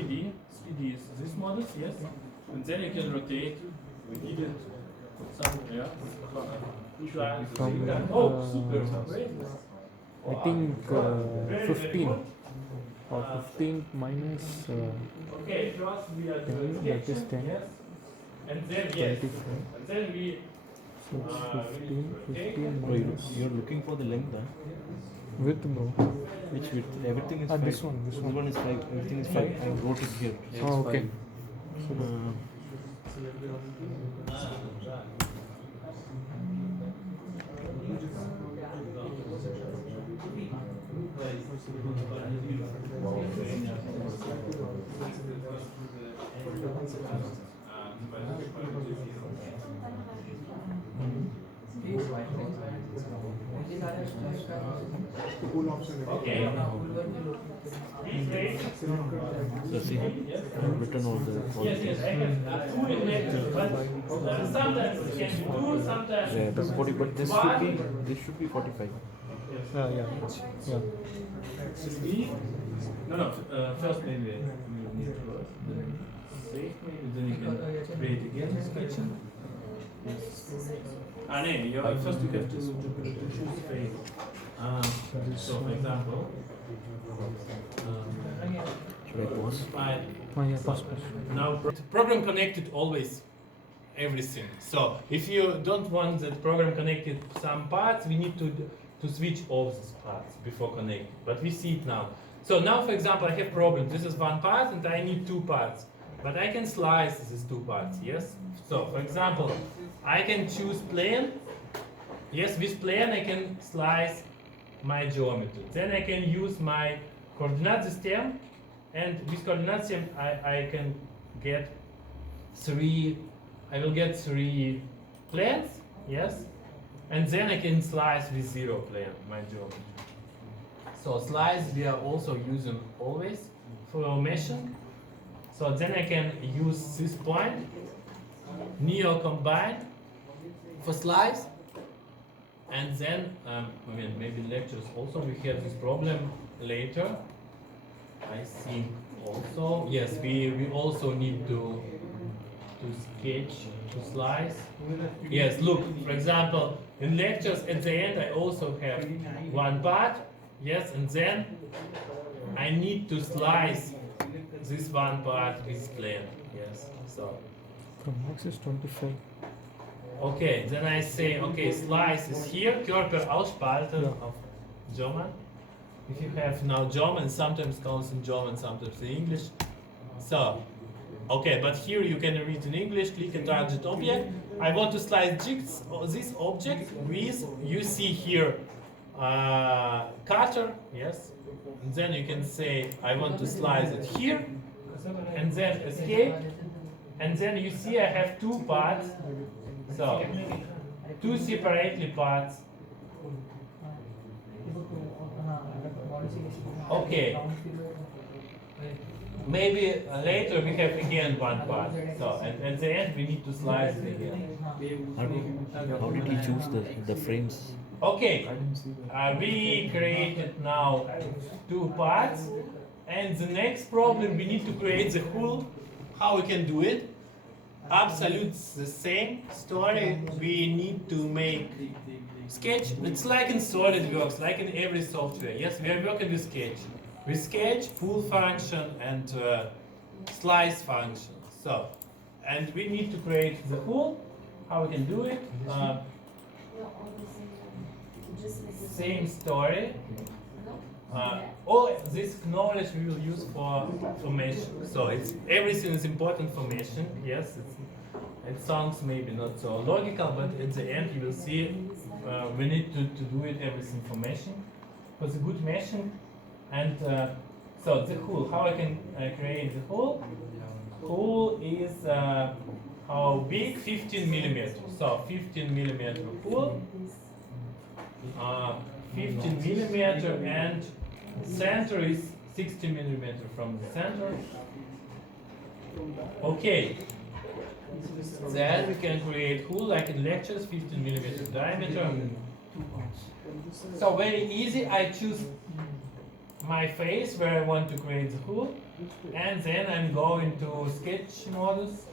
3D. 3D is this model, yes. And then you can rotate. We did it somewhere. Oh, super. I think 15 or 15 minus okay, first we are 10, that is 10. Yes. And then yes. 25. And then we So 15 Bro, minus you're looking for the length, huh? width, bro. Which width? Everything is 5. This one. This one is 5. Everything is 5. I wrote it here. Yeah, Oh, it's okay. 5. okay. So see, I've written all the Yes, I can do it, but sometimes it can be 2, sometimes yeah, that's 40, but this should be 45. Yeah. No, first maybe you need to save maybe, then you can create again the sketching. No, first you have to choose phase. So for example, Should I pause? Oh, yeah, pass. now program connected always everything. So if you don't want that program connected some parts, we need to switch off these parts before connecting. But we see it now. So now, for example, I have problem. This is one part and I need 2 parts. But I can slice these 2 parts, yes? So, for example, I can choose plane. Yes, with plane I can slice my geometry. Then I can use my coordinate system. And with coordinate system I can get 3, I will get 3 planes, yes? And then I can slice with 0 plane, my geometry. So slice we are also using always for meshing. So then I can use this point, neo combine for slice. And then, maybe lectures also we have this problem later. I think also, yes, we also need to sketch, to slice. Yes, look, for example, in lectures at the end I also have one part, yes, and then I need to slice this one part with plane, yes, so. From max is 25. Okay, then I say, okay, slice is here, Körper ausspalten of German. If you have now German, sometimes comes in German, sometimes in English. So, okay, but here you can read in English, click and target object. I want to slice this object with, you see here, cutter, yes. And then you can say, I want to slice it here, and then escape. And then you see I have 2 parts. So, 2 separately parts. Okay. Maybe later we have again 1 part. So, and at the end we need to slice it again. How did he choose the frames? Okay. We created now 2 parts. And the next problem, we need to create the whole. How we can do it? Absolute the same story. We need to make Sketch. It's like in SolidWorks, like in every software. Yes, we are working with Sketch. With Sketch, pull function and slice function. So, and we need to create the whole. How we can do it? Same story. All this knowledge we will use for meshing. So it's everything is important for meshing. Yes, it sounds maybe not so logical, but at the end you will see we need to do it everything for meshing, for the good meshing. And so the hull. How I can create the hull? Hull is how big? 15 millimeters. So 15 millimeter hull. 15 millimeter and center is 60 millimeter from the center. Okay. Then we can create hull like in lectures, 15 millimeter diameter. So very easy. I choose my face where I want to create the hole, and then I'm going to sketch modus,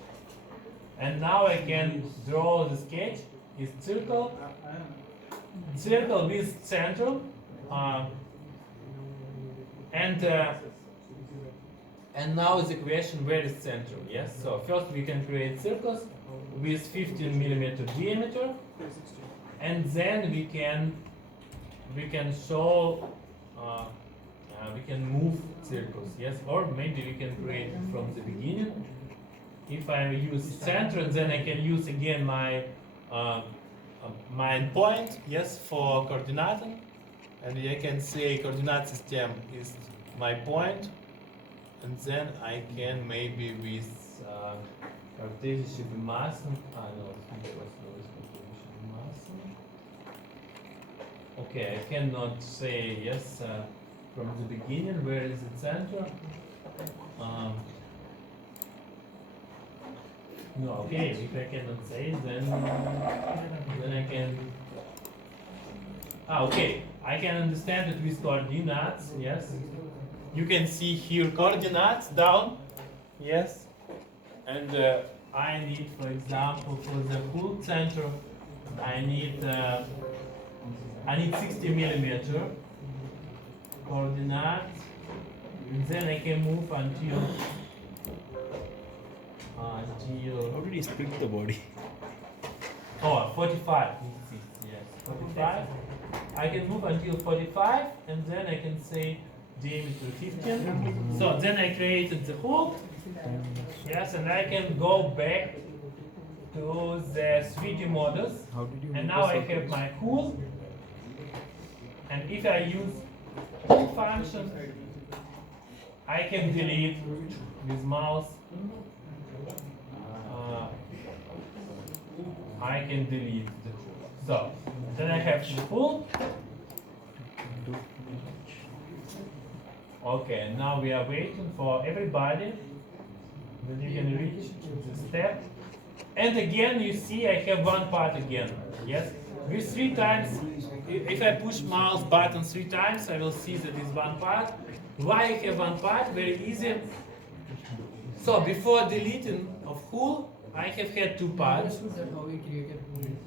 and now I can draw the sketch. It's circle with center, and now the question, where is center? Yes. So first we can create circles with 15 millimeter diameter, and then we can show. We can move circles, yes, or maybe we can create it from the beginning. If I use center, then I can use again my point, yes, for coordinate, and I can say coordinate system is my point, and then I can maybe with Cartesian Massen. Okay, I cannot say yes. From the beginning, where is the center? No, okay, if I cannot say, then I can. Okay, I can understand it with coordinates, yes. You can see here coordinates down, yes. And I need, for example, for the full center, I need 60 millimeter coordinate, and then I can move until How did he split the body? 45. Yes, 45. I can move until 45, and then I can say diameter 15. So then I created the hole. Yes, and I can go back to the 3D models, and now I have my hole. And if I use function, I can delete with mouse. I can delete the hole. So then I have the hole. Okay, now we are waiting for everybody. Then you can reach the step. And again, you see I have one part again. Yes? With 3 times, if I push mouse button 3 times, I will see that it's one part. Why I have one part? Very easy. So before deleting of hole, I have had 2 parts.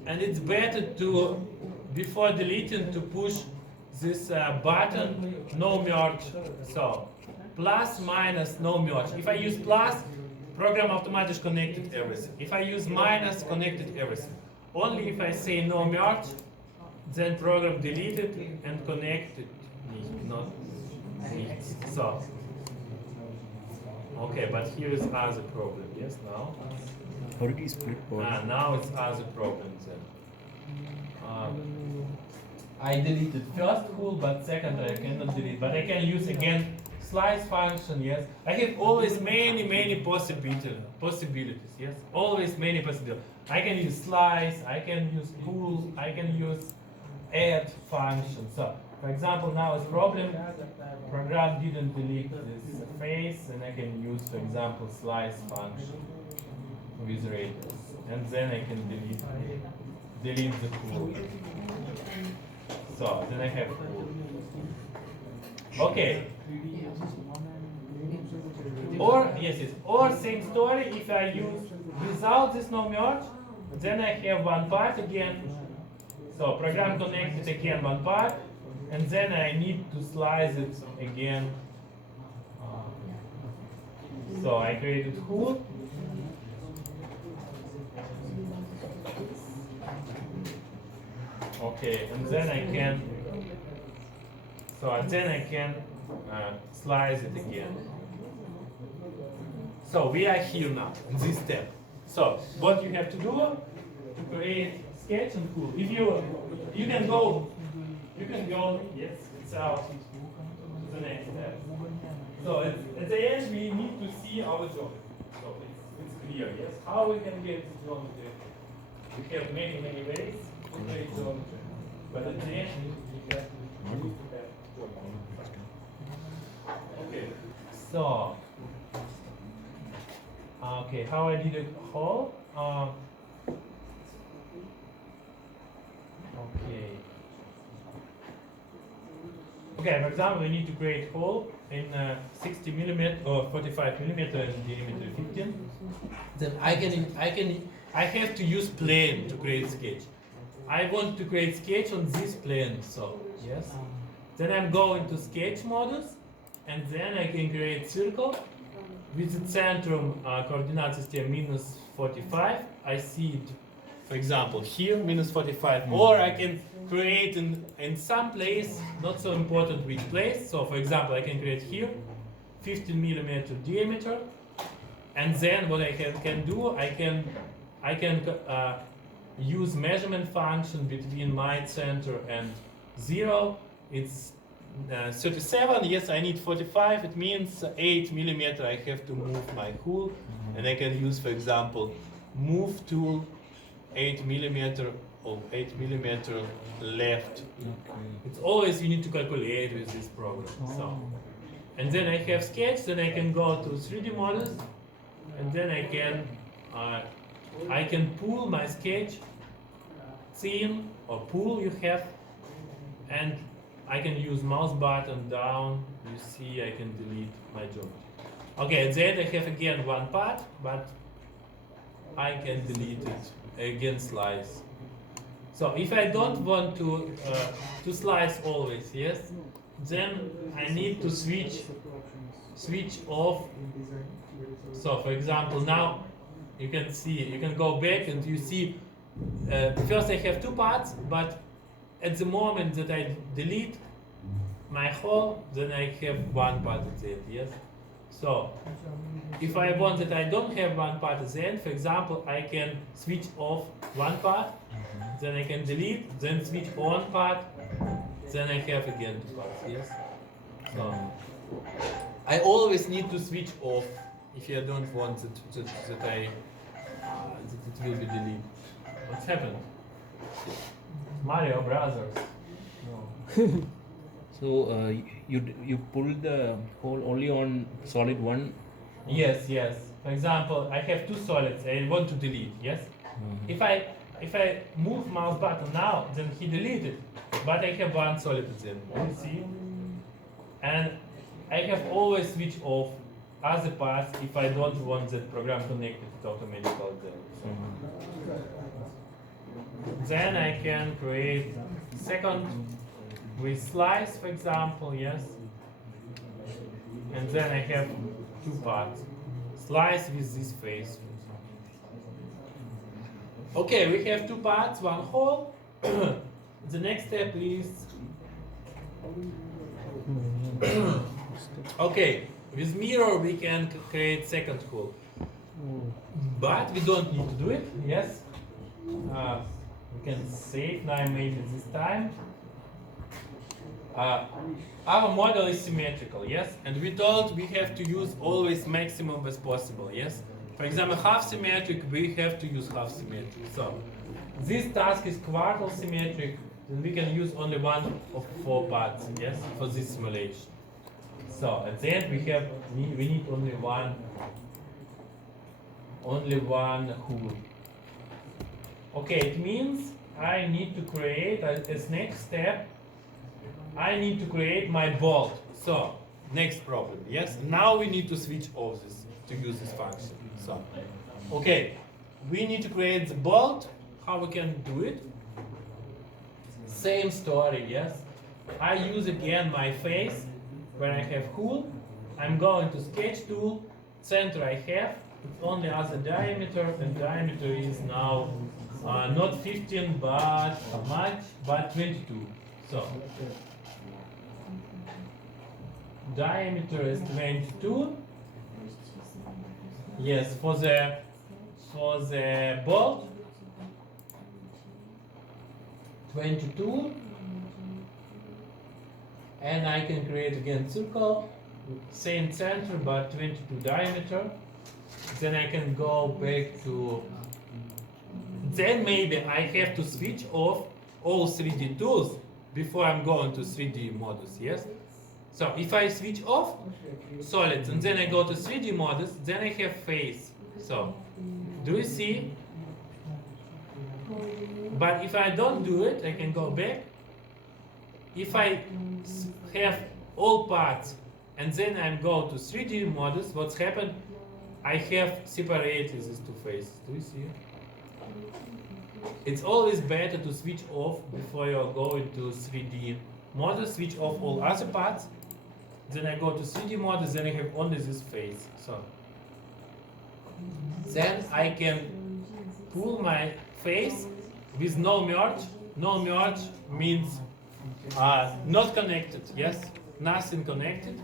And it's better to, before deleting, to push this button, no merge. So plus, minus, no merge. If I use plus, program automatically connected everything. If I use minus, connected everything. Only if I say no merge, then program deleted and connected, not needs. So, okay, but here is other problem. Yes, now. How did he split body? Now it's other problems. I deleted first hole, but second I cannot delete. But I can use again slice function. Yes, I have always many possibilities. Yes, always many possibilities. I can use slice, I can use pull, I can use add function. So, for example, now is problem. Program didn't delete this face, and I can use, for example, slice function with radius, and then I can delete the pull. So then I have pull. Okay. Or yes, or same story. If I use without this no merge, then I have one part again. So program connected again one part, and then I need to slice it again. So I created hole. Okay, and then I can. So then I can slice it again. So we are here now in this step. So what you have to do to create sketch and hole. If you can go, yes, it's out to the next step. So at the end we need to see our geometry. So it's clear, yes, how we can get the geometry. We have many ways to create geometry, but at the end we have to have geometry. Okay, so. Okay, how I did a hole? Okay. Okay, for example, we need to create hole in 60 millimeter or 45 millimeter and diameter 15. Then I have to use plane to create sketch. I want to create sketch on this plane, so yes. Then I'm going to sketch modus, and then I can create circle with the centrum coordinate system minus 45. I see it, for example, here minus 45, or I can create in some place, not so important which place. So for example, I can create here 15 millimeter diameter, and then what I can do, I can use measurement function between my center and 0. It's 37. Yes, I need 45. It means 8 millimeter. I have to move my hole, and I can use, for example, move tool 8 millimeter or 8 millimeter left. It's always you need to calculate with this program. So, and then I have sketch. Then I can go to 3D models, and then I can pull my sketch, scene or pull you have, and I can use mouse button down. You see, I can delete my geometry. Okay, at the end I have again one part, but I can delete it again. Slice. So if I don't want to slice always, yes, then I need to switch off. So for example, now you can see, you can go back and you see. First I have two parts, but at the moment that I delete my hole, then I have one part at the end, yes? So, if I want that I don't have one part at the end, for example, I can switch off one part, then I can delete, then switch on part, then I have again two parts, yes? So, I always need to switch off if I don't want that it will be deleted. What's happened? Mario Brothers. No. So you pull the hole only on solid one. Yes, yes. For example, I have two solids. I want to delete. Yes. If I move mouse button now, then he deleted. But I have one solid at the end. You see? And I have always switch off other parts if I don't want that program connected to automatically there. Then I can create second with slice, for example, yes. And then I have two parts. Slice with this face. Okay, we have two parts, one hole. The next step is okay, with mirror we can create second hole. But we don't need to do it, yes. We can save now maybe this time. Our model is symmetrical, yes? And we told we have to use always maximum as possible, yes? For example, half symmetric, we have to use half symmetric. So, this task is quartal symmetric, then we can use only one of 4 parts, yes? For this simulation. So, at the end we need only one hole. Okay, it means I need to create, as next step, I need to create my bolt. So, next problem, yes? Now we need to switch off this, to use this function. So, okay, we need to create the bolt. How we can do it? Same story, yes? I use again my face, where I have hole. I'm going to sketch tool, center I have, it's only as a diameter, and diameter is now not 15, but how much? But 22. So, diameter is 22. Yes, for the bolt, 22. And I can create again circle, same center but 22 diameter. Then I can go back to. Then maybe I have to switch off all 3D tools before I'm going to 3D models, yes? So if I switch off solids and then I go to 3D models, then I have face. So, do you see? But if I don't do it, I can go back if I have all parts and then I go to 3D modus, what's happened? I have separated these two faces. Do you see? It's always better to switch off before you go into 3D modus, switch off all other parts. Then I go to 3D modus, then I have only this face. So then I can pull my face with no merge. No merge means not connected, yes? Nothing connected.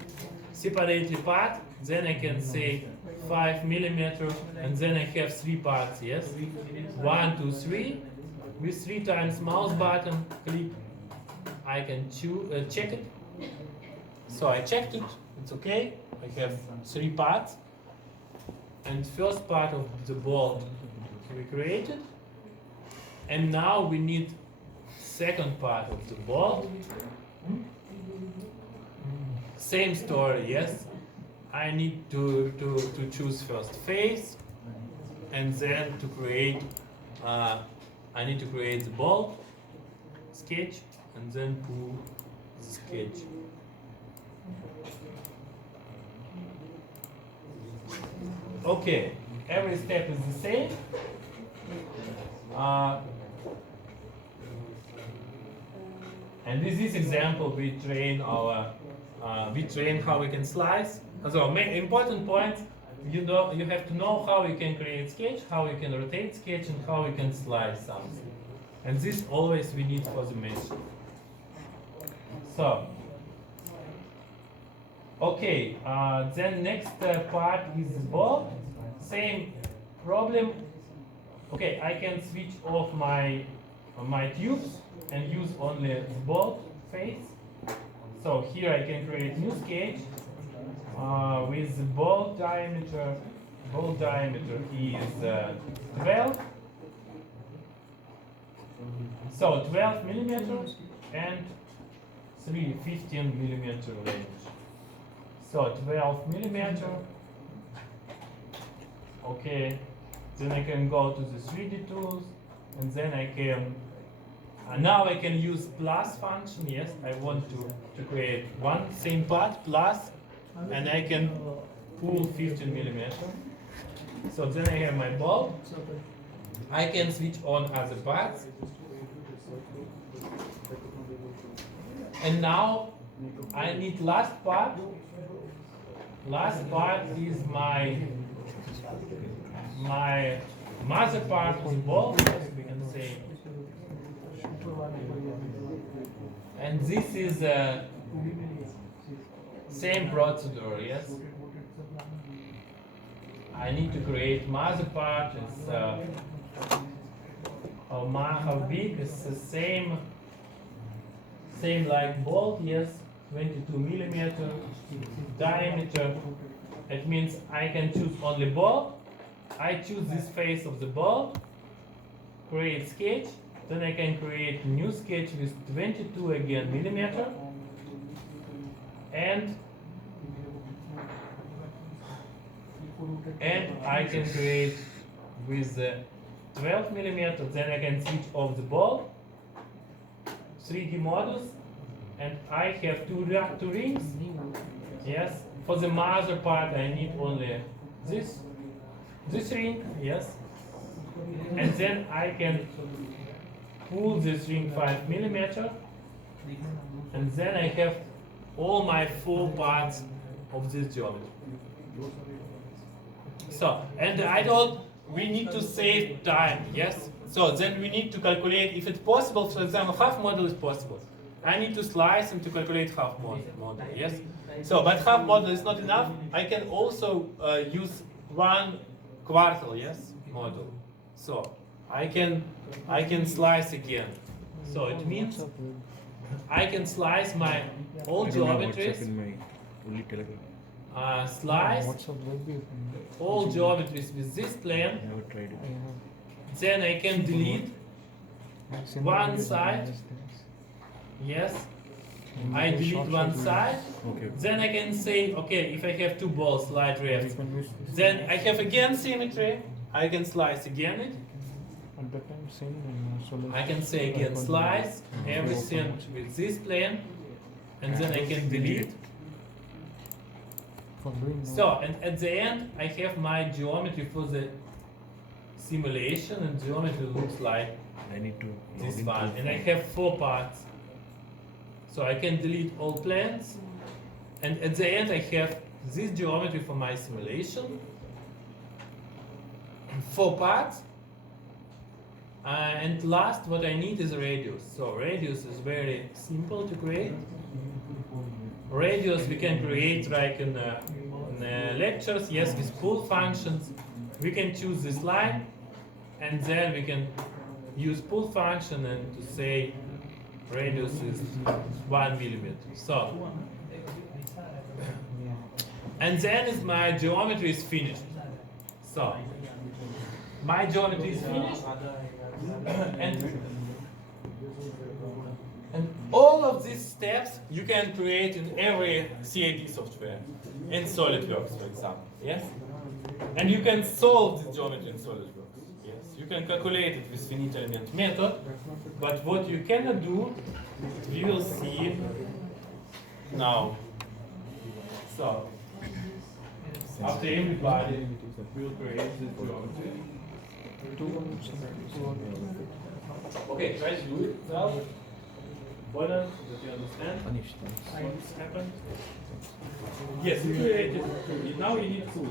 Separated part, then I can say 5 millimeter, and then I have 3 parts, yes? 1, 2, 3. With 3 times mouse button click, I can check it. So I checked it, it's okay. I have 3 parts. And first part of the bolt we created. And now we need second part of the bolt. Same story, yes. I need to choose first face, and then to create. I need to create the bolt sketch, and then pull the sketch. Okay, every step is the same. And with this example, we train how we can slice. So, important points. You have to know how you can create sketch, how you can rotate sketch, and how you can slice something. And this always we need for the mesh. So, okay. Then next part is the bolt. Same problem. Okay, I can switch off my tubes and use only the bolt face. So here I can create new sketch with the bolt diameter. Bolt diameter is 12. So 12 millimeters and 15 millimeter range. So 12 millimeter. Okay. Then I can go to the 3D tools, and then I can. Now I can use plus function. Yes, I want to create one same part plus, and I can pull 15 millimeter. So then I have my bolt. I can switch on other parts. And now I need last part. Last part is my mother part of the bolt, we can say. And this is the same procedure, yes? I need to create mother part. It's how big? It's the same like bolt, yes, 22 millimeter diameter. It means I can choose only bolt. I choose this face of the bolt, create sketch, then I can create new sketch with 22 again millimeter, and I can create with 12 millimeter, then I can switch off the bolt, 3D modus, and I have two rings. Yes, for the mother part I need only this ring, yes, and then I can pull this ring 5 millimeter, and then I have all my 4 parts of this geometry. So, and I told we need to save time, yes? So then we need to calculate, if it's possible, for example, half model is possible. I need to slice and to calculate half model, yes? So, but half model is not enough. I can also use 1/4, yes, model. So I can slice again. So it means I can slice my all geometries. Slice all geometries with this plane. Then I can delete one side. Yes, I delete one side. Then I can say, okay, if I have 2 balls, slide left. Then I have again symmetry. I can slice again it. At that time, same solution. I can say again slice everything with this plane, and then I can delete. For doing no. So, and at the end, I have my geometry for the simulation, and geometry looks like I need to this log one. into And I have 4 parts. So I can delete all planes, and at the end, I have this geometry for my simulation, and 4 parts. And last, what I need is radius. So radius is very simple to create. Radius we can create like in lectures, yes, with pull functions. We can choose this line, and then we can use pull function and to say radius is 1 millimeter. So, and then is my geometry is finished. So, my geometry is finished, and all of these steps you can create in every CAD software, in SolidWorks, for example. Yes, and you can solve this geometry in SolidWorks. Yes, you can calculate it with finite element method, but what you cannot do, we will see now. So, after everybody will create this geometry. Okay, try to do it now. Important that you understand what's happened. Yes, you created. Now you need to